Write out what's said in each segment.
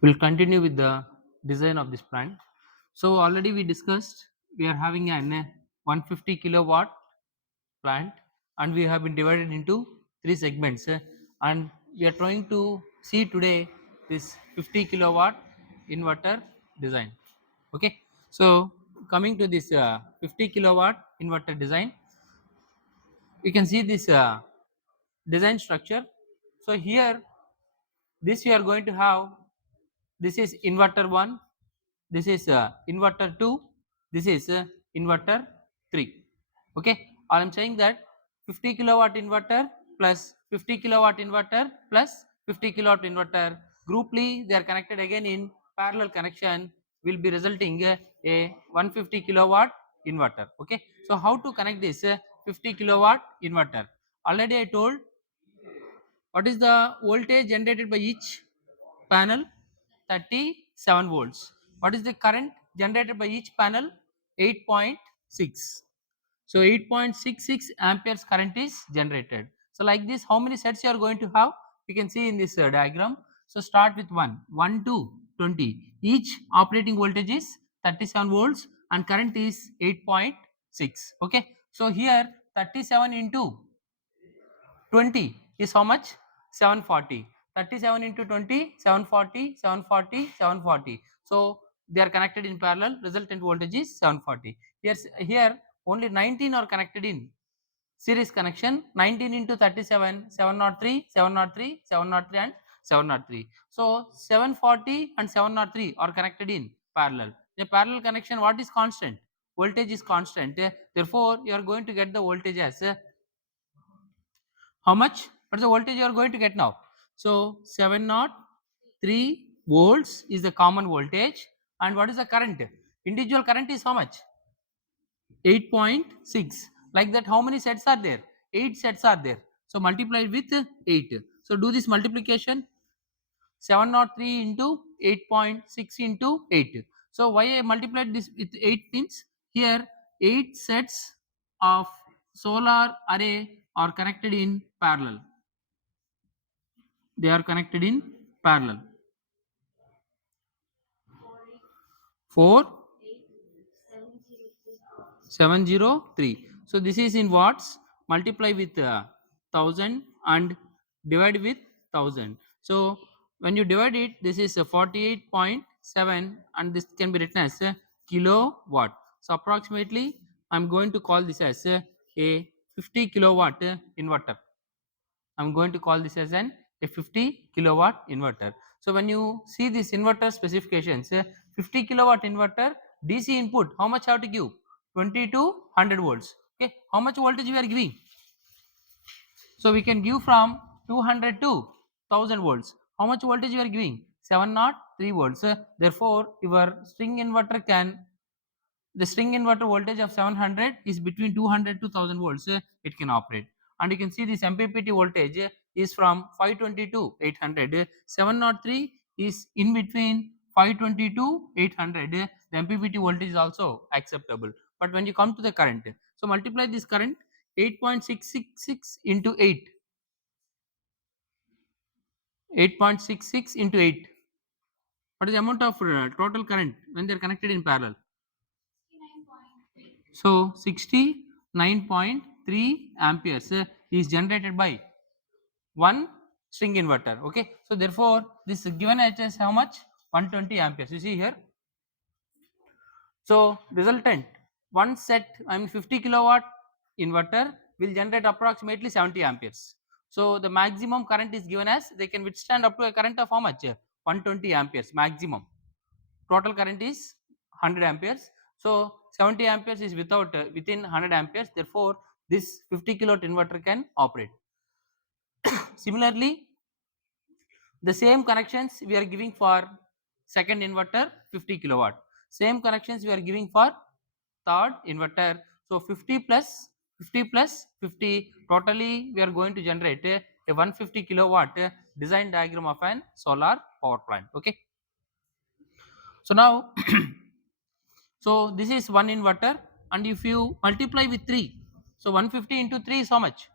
We'll continue with the design of this plant. So already we discussed we are having an 150 kilowatt plant, and we have been divided into three segments, and we are trying to see today this 50 kilowatt inverter design. Okay, so coming to this 50 kilowatt inverter design, you can see this design structure. So here, this we are going to have, this is inverter 1, this is inverter 2, this is inverter 3. Okay, all I'm saying that 50 kilowatt inverter plus 50 kilowatt inverter plus 50 kilowatt inverter grouply, they are connected again in parallel connection, will be resulting a 150 kilowatt inverter. Okay, so how to connect this 50 kilowatt inverter? Already I told what is the voltage generated by each panel? 37 volts. What is the current generated by each panel? 8.6. So 8.66 amperes current is generated. So like this, how many sets you are going to have? You can see in this diagram. So start with 1 to 20. Each operating voltage is 37 volts and current is 8.6. Okay. So here 37 into 20 is how much? 740. 37 into 20, 740, 740, 740. So they are connected in parallel. Resultant voltage is 740. Here only 19 are connected in series connection. 19 into 37, 703, 703, 703 and 703. So 740 and 703 are connected in parallel. A parallel connection, what is constant? Voltage is constant. Therefore, you are going to get the voltage as how much? What is the voltage you are going to get now? So 703 volts is the common voltage, and what is the current? Individual current is how much? 8.6. Like that, how many sets are there? 8 sets are there. So multiply with 8. So do this multiplication. 703 into 8.6 into 8. So why I multiplied this with 8 means here 8 sets of solar array are connected in parallel. They are connected in parallel. 4703. So this is in watts. Multiply with 1000 and divide with 1000. So when you divide it, this is 48.7 and this can be written as a kilowatt. So approximately I'm going to call this as a 50 kilowatt inverter. I'm going to call this as a 50 kilowatt inverter. So when you see this inverter specifications, 50 kilowatt inverter DC input, how much have to give? 20 to 100 volts. Okay, how much voltage we are giving? So we can give from 200 to 1000 volts. How much voltage you are giving? 703 volts. Therefore, your string inverter can, the string inverter voltage of 700 is between 200 to 1000 volts. It can operate, and you can see this MPPT voltage is from 520 to 800. 703 is in between 520 to 800. The MPPT voltage is also acceptable. But when you come to the current, so multiply this current 8.666 into 8. 8.66 into 8. What is the amount of total current when they are connected in parallel? So 69.3 amperes is generated by one string inverter. Okay, so therefore this is given as how much? 120 amperes. You see here. So resultant one set, I mean 50 kilowatt inverter will generate approximately 70 amperes. So the maximum current is given as they can withstand up to a current of how much? 120 amperes maximum. Total current is 100 amperes. So 70 amperes is without within 100 amperes. Therefore, this 50 kilowatt inverter can operate. Similarly, the same connections we are giving for second inverter 50 kilowatt. Same connections we are giving for third inverter. So 50 plus 50 plus 50, totally we are going to generate a 150 kilowatt design diagram of an solar power plant. Okay. So now so this is one inverter, and if you multiply with 3, so 150 into 3 is how much?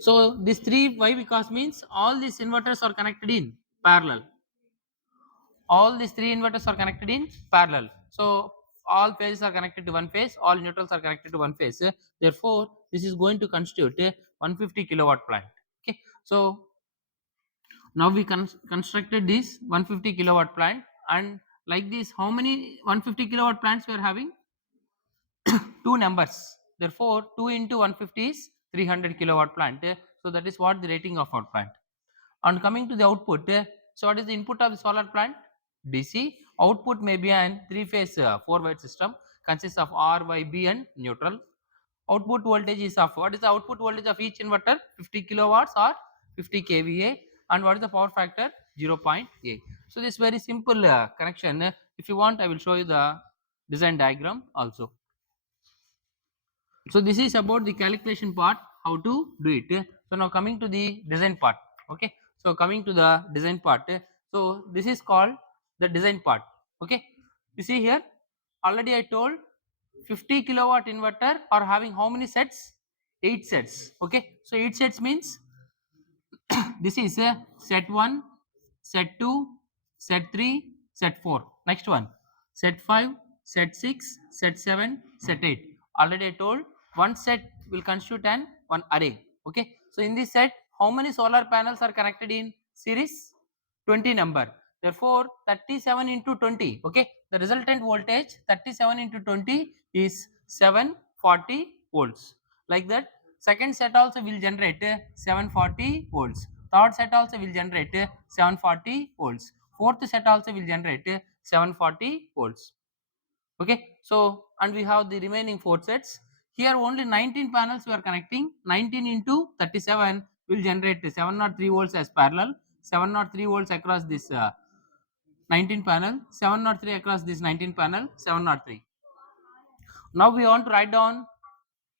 So this 3, why? Because means all these inverters are connected in parallel. All these three inverters are connected in parallel. So all phases are connected to one phase, all neutrals are connected to one phase. Therefore, this is going to constitute a 150 kilowatt plant. Okay, so now we constructed this 150 kilowatt plant, and like this, how many 150 kilowatt plants we are having? Two numbers. Therefore, 2 into 150 is 300 kilowatt plant. So that is what the rating of our plant. And coming to the output, so what is the input of the solar plant? DC. Output may be an three-phase four-wire system, consists of R, Y, B and neutral. Output voltage is of, what is the output voltage of each inverter? 50 kilowatts or 50 kVA. And what is the power factor? 0.8. So this very simple connection. If you want, I will show you the design diagram also. So this is about the calculation part, how to do it. So now coming to the design part. Okay, so coming to the design part, so this is called the design part. Okay, you see here, already I told 50 kilowatt inverter are having how many sets? 8 sets. Okay, so 8 sets means this is a set 1, set 2, set 3, set 4. Next one, set 5, set 6, set 7, set 8. Already I told one set will constitute an one array. Okay, so in this set, how many solar panels are connected in series? 20 number. Therefore, 37 into 20. Okay, the resultant voltage 37 into 20 is 740 volts. Like that, second set also will generate 740 volts. Third set also will generate 740 volts. Fourth set also will generate 740 volts. Okay, so and we have the remaining four sets. Here only 19 panels we are connecting. 19 into 37 will generate 703 volts as parallel. 703 volts across this 19 panel. 703 across this 19 panel. 703. Now we want to write down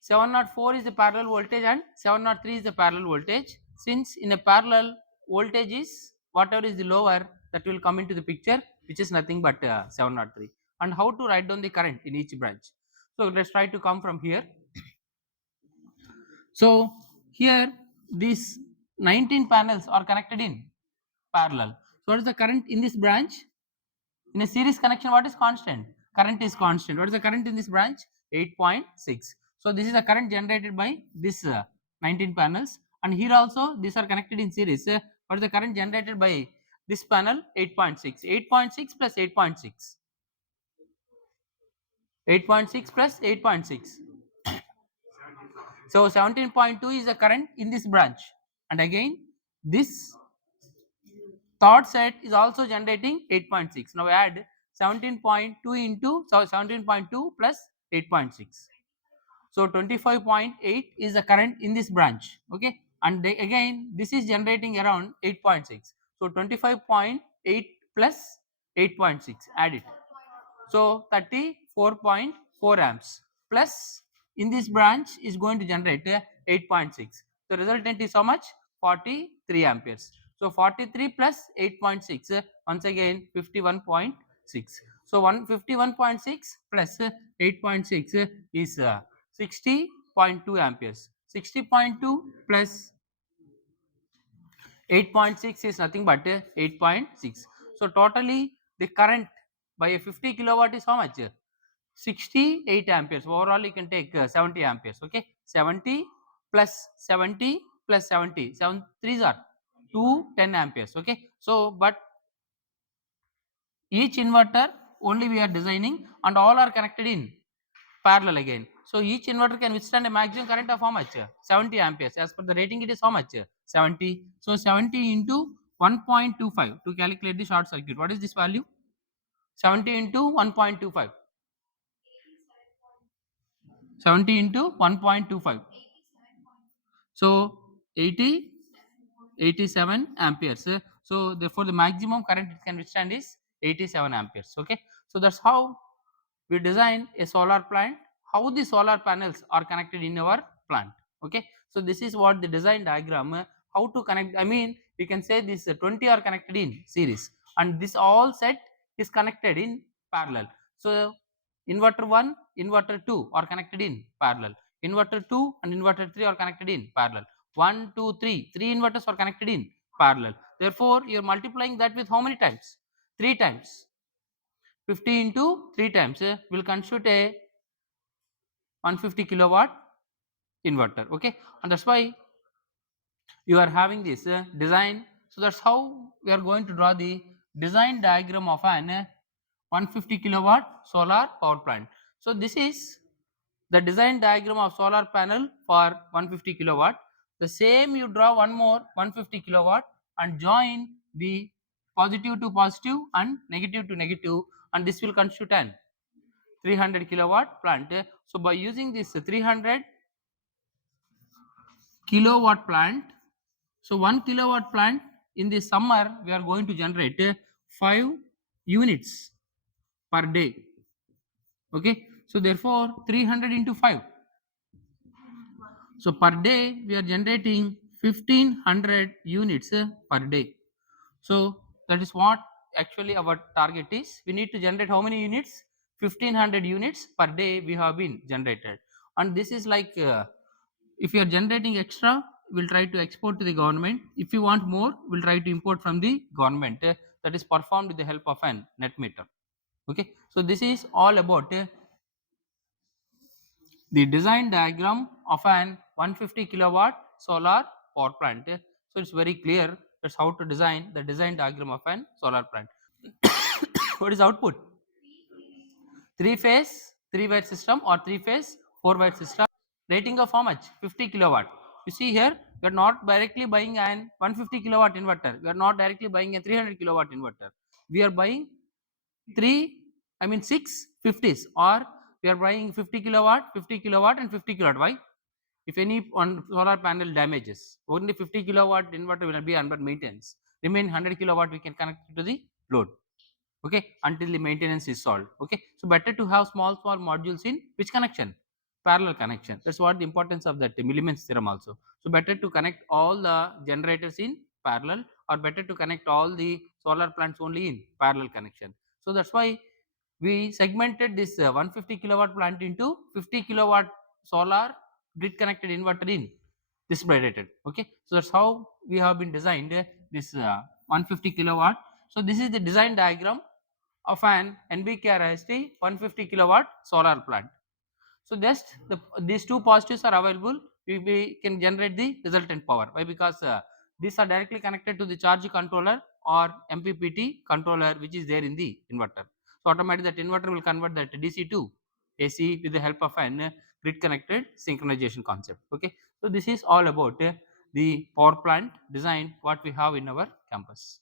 704 is the parallel voltage and 703 is the parallel voltage. Since in a parallel voltage is whatever is the lower, that will come into the picture, which is nothing but 703. And how to write down the current in each branch. So let's try to come from here. So here these 19 panels are connected in parallel. So what is the current in this branch? In a series connection, what is constant? Current is constant. What is the current in this branch? 8.6. So this is the current generated by this 19 panels, and here also these are connected in series. What is the current generated by this panel? 8.6. 8.6 plus 8.6. 8.6 plus 8.6. So 17.2 is the current in this branch, and again this third set is also generating 8.6. Now add 17.2 into, so 17.2 plus 8.6. So 25.8 is the current in this branch. Okay, and again this is generating around 8.6. So 25.8 plus 8.6, add it. So 34.4 amps plus in this branch is going to generate 8.6. The resultant is how much? 43 amperes. So 43 plus 8.6, once again 51.6. So 151.6 plus 8.6 is 60.2 amperes. 60.2 plus 8.6 is nothing but 8.6. So totally the current by a 50 kilowatt is how much? 68 amperes. Overall you can take 70 amperes. Okay, 70 plus 70 plus 70. 7 threes are 210 amperes. Okay, so but each inverter only we are designing and all are connected in parallel again. So each inverter can withstand a maximum current of how much? 70 amperes. As per the rating, it is how much? 70. So 70 into 1.25 to calculate the short circuit. What is this value? 70 into 1.25. 70 into 1.25. So 87 amperes. So therefore the maximum current it can withstand is 87 amperes. Okay. So that's how we design a solar plant, how the solar panels are connected in our plant. Okay, so this is what the design diagram, how to connect. I mean, we can say this 20 are connected in series and this all set is connected in parallel. So inverter 1, inverter 2 are connected in parallel, inverter 2 and inverter 3 are connected in parallel. 1 2 3 inverters are connected in parallel. Therefore, you are multiplying that with how many times? 3 times. 50 into 3 times will constitute a 150 kilowatt inverter. Okay, and that's why you are having this design. So that's how we are going to draw the design diagram of an 150 kilowatt solar power plant. So this is the design diagram of solar panel for 150 kilowatt. The same you draw one more 150 kilowatt and join the positive to positive and negative to negative, and this will constitute an 300 kilowatt plant. So by using this 300 kilowatt plant, so 1 kilowatt plant in the summer we are going to generate 5 units per day. Okay, so therefore 300 into 5, so per day we are generating 1500 units per day. So that is what actually our target is. We need to generate how many units? 1500 units per day we have been generated. And this is like if you are generating extra, we'll try to export to the government. If you want more, we'll try to import from the government. That is performed with the help of an net meter. Okay, so this is all about the design diagram of an 150 kilowatt solar power plant. So it's very clear that's how to design the design diagram of an solar plant. What is output? Three wire system or three phase 4 wire system. Rating of how much? 50 kilowatt. You see here, we are not directly buying an 150 kilowatt inverter. We are not directly buying a 300 kilowatt inverter. We are buying six 50s, or we are buying 50 kilowatt, 50 kilowatt, and 50 kilowatt. Why? If any on solar panel damages, only 50 kilowatt inverter will be under maintenance. Remain 100 kilowatt we can connect to the load. Okay, until the maintenance is solved. Okay, so better to have small modules in which connection? Parallel connection. That's what the importance of that Milliman's theorem also. So better to connect all the generators in parallel, or better to connect all the solar plants only in parallel connection. So that's why we segmented this 150 kilowatt plant into 50 kilowatt solar grid connected inverter in this rated. Okay, so that's how we have been designed this 150 kilowatt. So this is the design diagram of an NBKRIST 150 kilowatt solar plant. So just these two positives are available. We can generate the resultant power. Why? Because these are directly connected to the charge controller or MPPT controller, which is there in the inverter. So automatically that inverter will convert that DC to AC with the help of an grid connected synchronization concept. Okay. So this is all about the power plant design what we have in our campus.